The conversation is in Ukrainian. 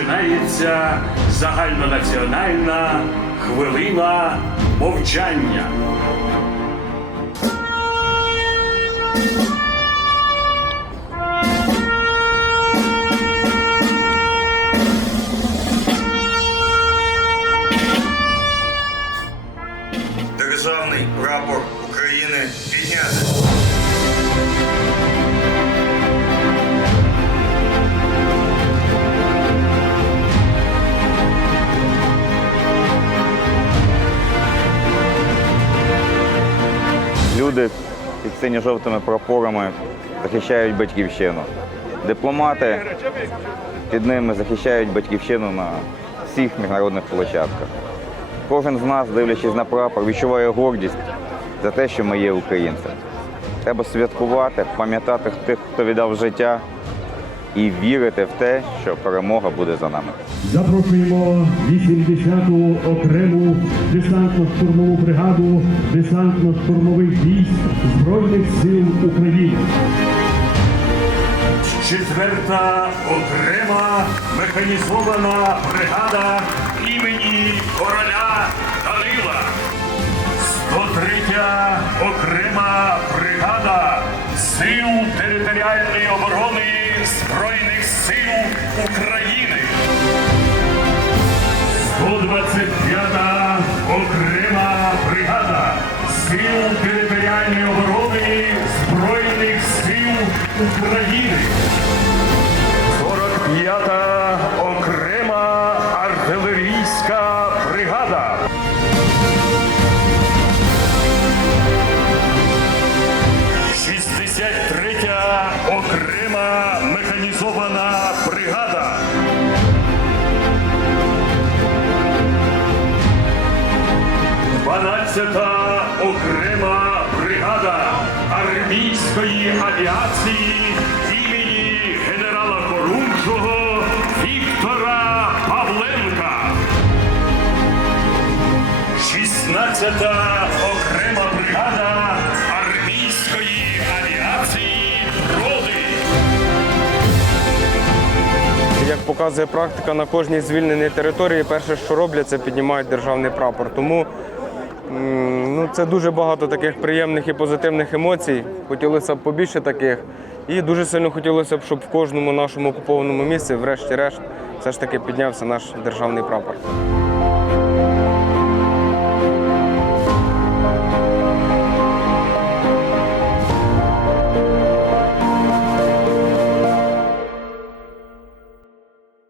починається загальнонаціональна хвилина мовчання. Державний прапор України підняти. Люди під синьо-жовтими прапорами захищають батьківщину. Дипломати під ними захищають батьківщину на всіх міжнародних площадках. Кожен з нас, дивлячись на прапор, відчуває гордість за те, що ми є українцями. Треба святкувати, пам'ятати тих, хто віддав життя, і вірити в те, що перемога буде за нами. Запрошуємо 80-ту окрему десантно-штурмову бригаду десантно-штурмових військ Збройних сил України. Четверта окрема механізована бригада імені короля Данила. 103 окрема бригада Сил територіальної оборони Збройних сил України. 125 окрема бригада Сил територіальної оборони Збройних сил України. 45-та механізована бригада. 12-та окрема бригада армійської авіації імені генерала Хорунжого Віктора Павленка. 16-та окрема показує практика, на кожній звільненій території перше, що роблять, це піднімають державний прапор. Тому ну, це дуже багато таких приємних і позитивних емоцій. Хотілося б побільше таких. І дуже сильно хотілося б, щоб в кожному нашому окупованому місці, врешті-решт, все ж таки піднявся наш державний прапор.